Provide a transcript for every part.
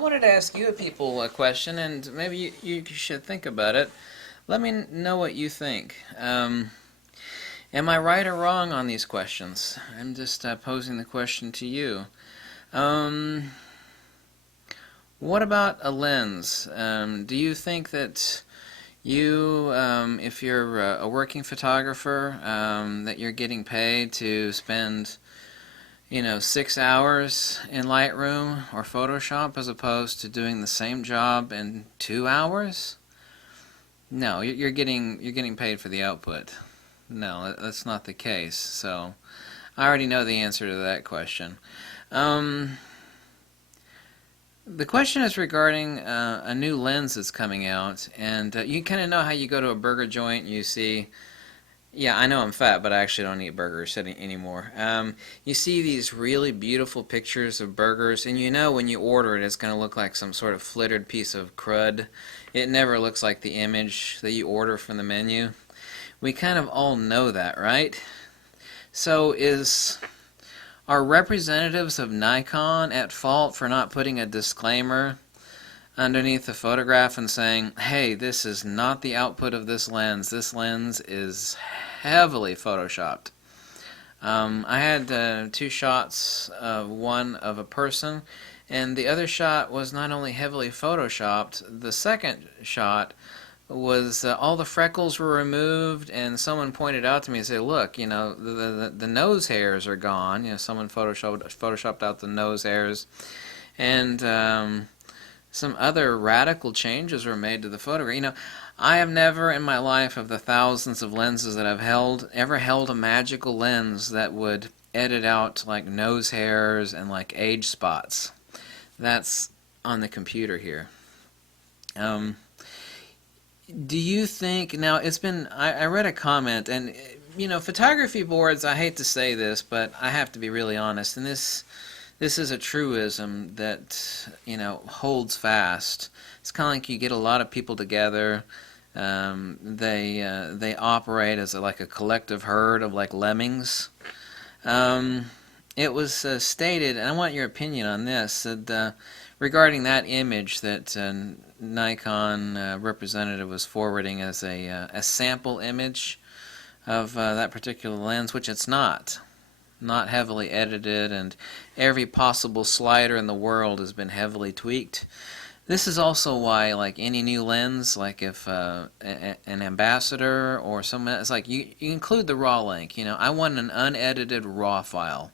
wanted to ask you a question, and maybe you should think about it. Let me know what you think. Am I right or wrong on these questions? I'm just posing the question to you. Um, what about a lens? Do you think that if you're a working photographer, that you're getting paid to spend 6 hours in Lightroom or Photoshop as opposed to doing the same job in 2 hours? No, you're getting paid for the output. No, that's not the case. So I already know the answer to that question. Um, the question is regarding a new lens that's coming out, and you kind of know how you go to a burger joint and you see. Yeah, I know I'm fat, but I actually don't eat burgers anymore. You see these really beautiful pictures of burgers, and you know when you order it, it's going to look like some sort of flittered piece of crud. It never looks like the image that you order from the menu. We kind of all know that, right? So are representatives of Nikon at fault for not putting a disclaimer underneath the photograph and saying, hey, this is not the output of this lens. This lens is heavily photoshopped. I had two shots, one of a person, and the other shot was not only heavily photoshopped, the second shot was all the freckles were removed, and someone pointed out to me and said, look, the nose hairs are gone. Someone photoshopped out the nose hairs, and some other radical changes were made to the photograph. I have never in my life, of the thousands of lenses that I've held, ever held a magical lens that would edit out like nose hairs and like age spots. That's on the computer here. Do you think, now it's been, I read a comment, and photography boards, I hate to say this, but I have to be really honest, and this is a truism that holds fast. It's kind of like you get a lot of people together. They operate as like a collective herd of like lemmings. It was stated, and I want your opinion on this, that regarding that image that Nikon representative was forwarding as a sample image of that particular lens, which it's not. Not heavily edited, and every possible slider in the world has been heavily tweaked. This is also why, like any new lens, like if an ambassador or someone, it's like you include the raw link. I want an unedited raw file.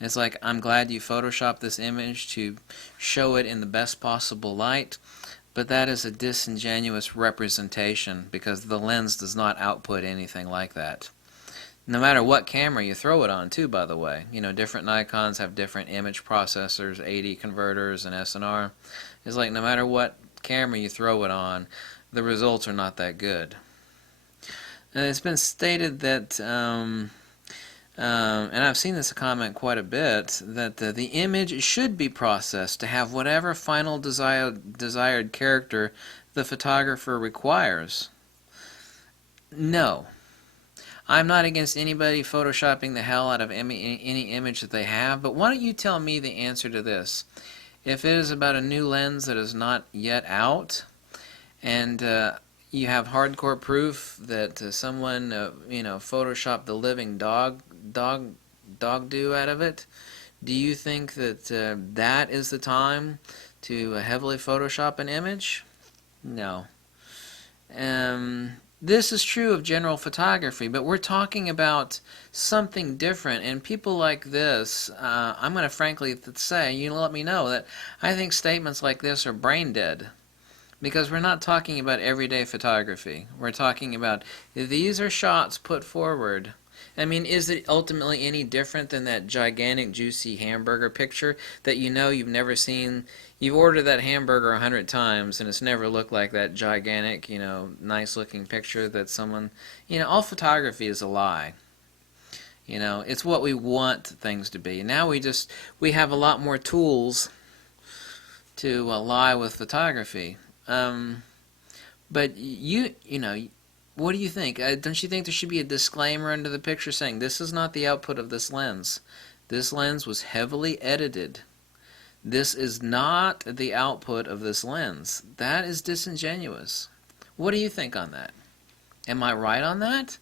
It's like, I'm glad you photoshopped this image to show it in the best possible light, but that is a disingenuous representation because the lens does not output anything like that. No matter what camera you throw it on, too, by the way. Different Nikons have different image processors, AD converters, and SNR. It's like no matter what camera you throw it on, the results are not that good. And it's been stated that, and I've seen this comment quite a bit, that the image should be processed to have whatever final desired character the photographer requires. No. I'm not against anybody photoshopping the hell out of any image that they have, but why don't you tell me the answer to this? If it is about a new lens that is not yet out, and you have hardcore proof that someone photoshopped the living dog do out of it, do you think that that is the time to heavily Photoshop an image? No. This is true of general photography, but we're talking about something different, and people like this, I'm going to frankly say, let me know that I think statements like this are brain dead, because we're not talking about everyday photography. We're talking about, these are shots put forward. I mean, is it ultimately any different than that gigantic, juicy hamburger picture that you've never seen? You've ordered that hamburger 100 times, and it's never looked like that gigantic, nice-looking picture that someone... all photography is a lie. It's what we want things to be. Now we have a lot more tools to lie with photography. But what do you think? Don't you think there should be a disclaimer under the picture saying this is not the output of this lens? This lens was heavily edited. This is not the output of this lens. That is disingenuous. What do you think on that? Am I right on that?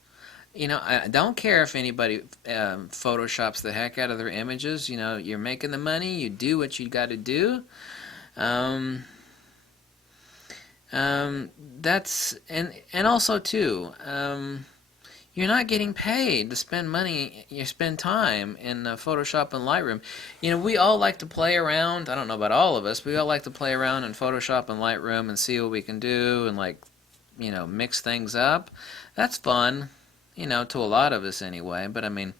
I don't care if anybody photoshops the heck out of their images. You're making the money. You do what you got to do. Um, that's and also too. You're not getting paid to spend money. You spend time in Photoshop and Lightroom. We all like to play around. I don't know about all of us, but we all like to play around in Photoshop and Lightroom and see what we can do and mix things up. That's fun, to a lot of us anyway. But I mean,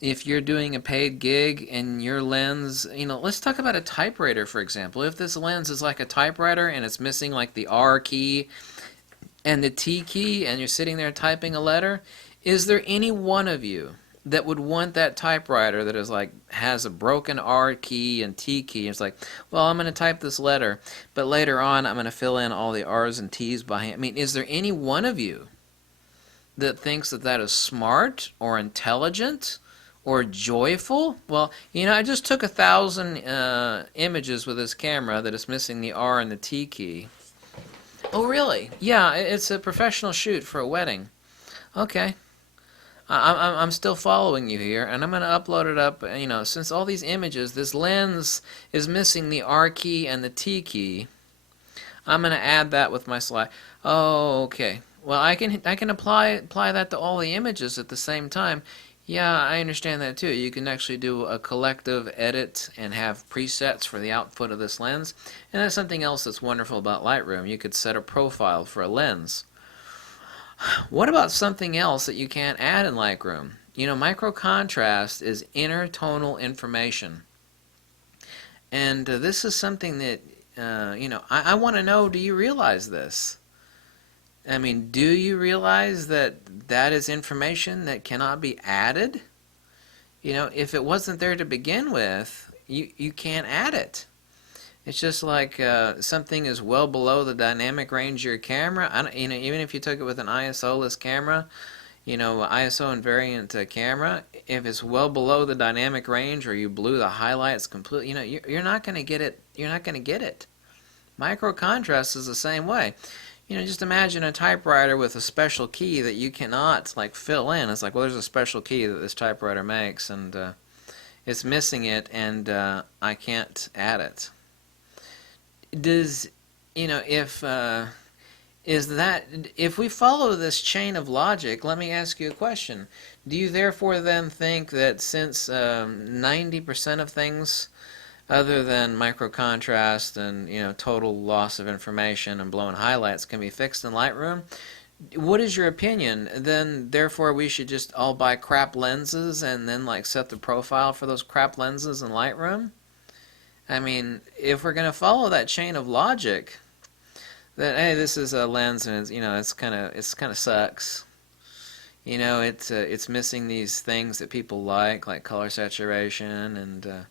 if you're doing a paid gig and your lens, let's talk about a typewriter, for example. If this lens is like a typewriter and it's missing like the R key and the T key and you're sitting there typing a letter, is there any one of you that would want that typewriter that is has a broken R key and T key? It's like, well, I'm going to type this letter, but later on I'm going to fill in all the R's and T's by hand. I mean, is there any one of you that thinks that that is smart or intelligent or joyful? Well, I just took 1,000 images with this camera that is missing the R and the T key. Oh, really? Yeah, it's a professional shoot for a wedding. Okay. I'm still following you here, and I'm going to upload it up. Since all these images, this lens is missing the R key and the T key, I'm going to add that with my slide. Oh, okay. Well, I can apply that to all the images at the same time. Yeah, I understand that too. You can actually do a collective edit and have presets for the output of this lens. And that's something else that's wonderful about Lightroom. You could set a profile for a lens. What about something else that you can't add in Lightroom? Micro contrast is intertonal information. And this is something that, I want to know, do you realize this? I mean, do you realize that that is information that cannot be added? If it wasn't there to begin with, you can't add it. It's just like something is well below the dynamic range of your camera. Even if you took it with an ISO-less camera, ISO invariant camera, if it's well below the dynamic range or you blew the highlights completely, you're not going to get it. You're not going to get it. Micro contrast is the same way. Just imagine a typewriter with a special key that you cannot fill in. It's like, well, there's a special key that this typewriter makes, and it's missing it, and I can't add it. Does if we follow this chain of logic, let me ask you a question. Do you therefore then think that since 90% of things other than micro contrast and total loss of information and blowing highlights can be fixed in Lightroom, what is your opinion? Then therefore we should just all buy crap lenses and then set the profile for those crap lenses in Lightroom? I mean, if we're going to follow that chain of logic, that hey, this is a lens and it's kind of sucks. It's missing these things that people like color saturation and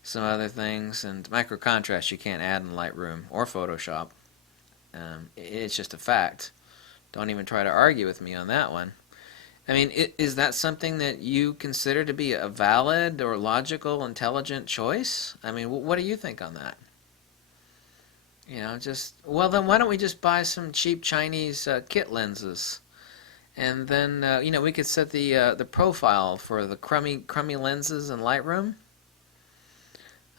some other things, and micro contrast you can't add in Lightroom or Photoshop. It's just a fact. Don't even try to argue with me on that one. I mean, is that something that you consider to be a valid or logical, intelligent choice? I mean, what do you think on that? Well, then why don't we just buy some cheap Chinese kit lenses, and then we could set the profile for the crummy lenses in Lightroom.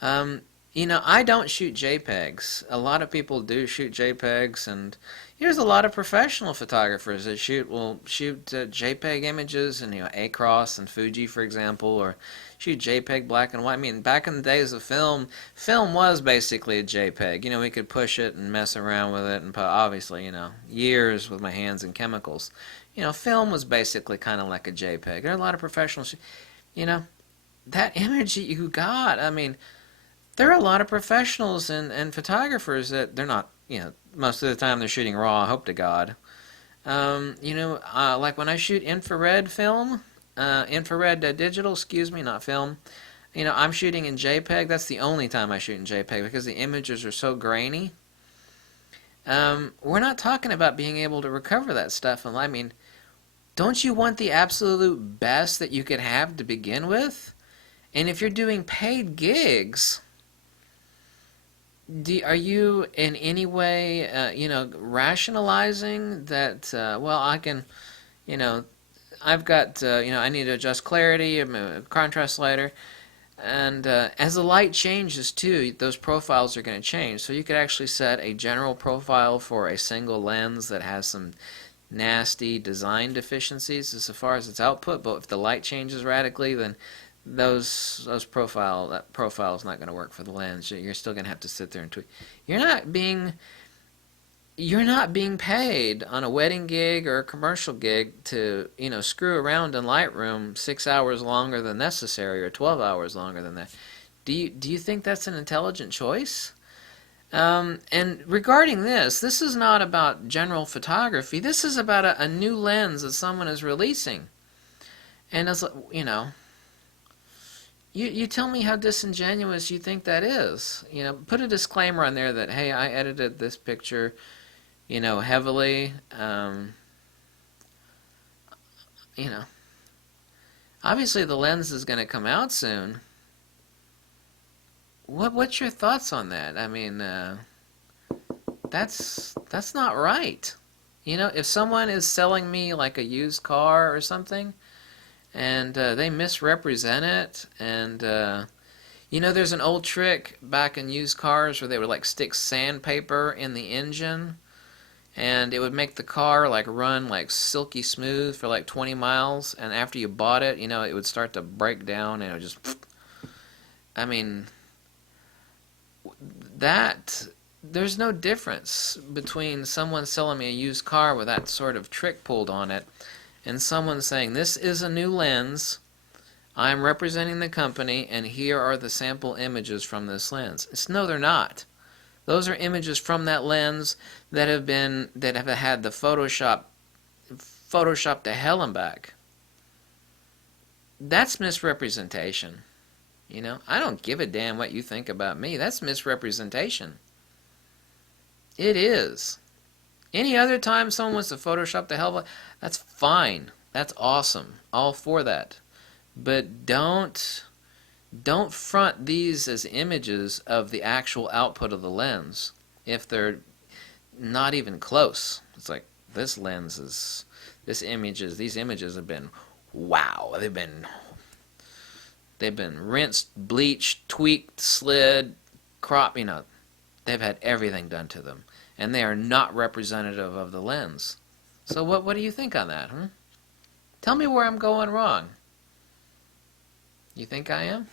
I don't shoot JPEGs. A lot of people do shoot JPEGs, and there's a lot of professional photographers that will shoot JPEG images and Acros and Fuji, for example, or shoot JPEG black and white. I mean, back in the days of film was basically a JPEG. We could push it and mess around with it, and obviously, years with my hands and chemicals. Film was basically kind of like a JPEG. There are a lot of professionals. That image that you got, I mean, there are a lot of professionals and photographers that they're not, most of the time they're shooting raw, I hope to God. Like when I shoot infrared film, infrared digital, excuse me, not film, I'm shooting in JPEG. That's the only time I shoot in JPEG because the images are so grainy. We're not talking about being able to recover that stuff. And I mean, don't you want the absolute best that you could have to begin with? And if you're doing paid gigs, Are you in any way, rationalizing that? Well, I can, you know, I've got, I need to adjust clarity, contrast slider, and as the light changes too, those profiles are going to change. So you could actually set a general profile for a single lens that has some nasty design deficiencies as far as its output, but if the light changes radically, then that profile is not going to work for the lens. You're still going to have to sit there and tweak. You're not being you're not being paid on a wedding gig or a commercial gig to screw around in Lightroom 6 hours longer than necessary or 12 hours longer than that. Do you think that's an intelligent choice? And regarding this is not about general photography. This is about a new lens that someone is releasing. And as you tell me how disingenuous you think that is. Put a disclaimer on there that, hey, I edited this picture, heavily. You know, Obviously the lens is going to come out soon. What's your thoughts on that? I mean, that's not right. If someone is selling me like a used car or something, and they misrepresent it, and there's an old trick back in used cars where they would like stick sandpaper in the engine, and it would make the car like run like silky smooth for like 20 miles, and after you bought it, it would start to break down and it would just, I mean, that there's no difference between someone selling me a used car with that sort of trick pulled on it and someone saying, this is a new lens, I'm representing the company, and here are the sample images from this lens. No, they're not. Those are images from that lens that have had the Photoshop to hell and back. That's misrepresentation. I don't give a damn what you think about me. That's misrepresentation. It is. Any other time someone wants to Photoshop the hell, that's fine. That's awesome. All for that. But don't front these as images of the actual output of the lens if they're not even close. It's like these images have been, wow, they've been rinsed, bleached, tweaked, slid, cropped, they've had everything done to them, and they are not representative of the lens. So what do you think on that, huh? Tell me where I'm going wrong. You think I am?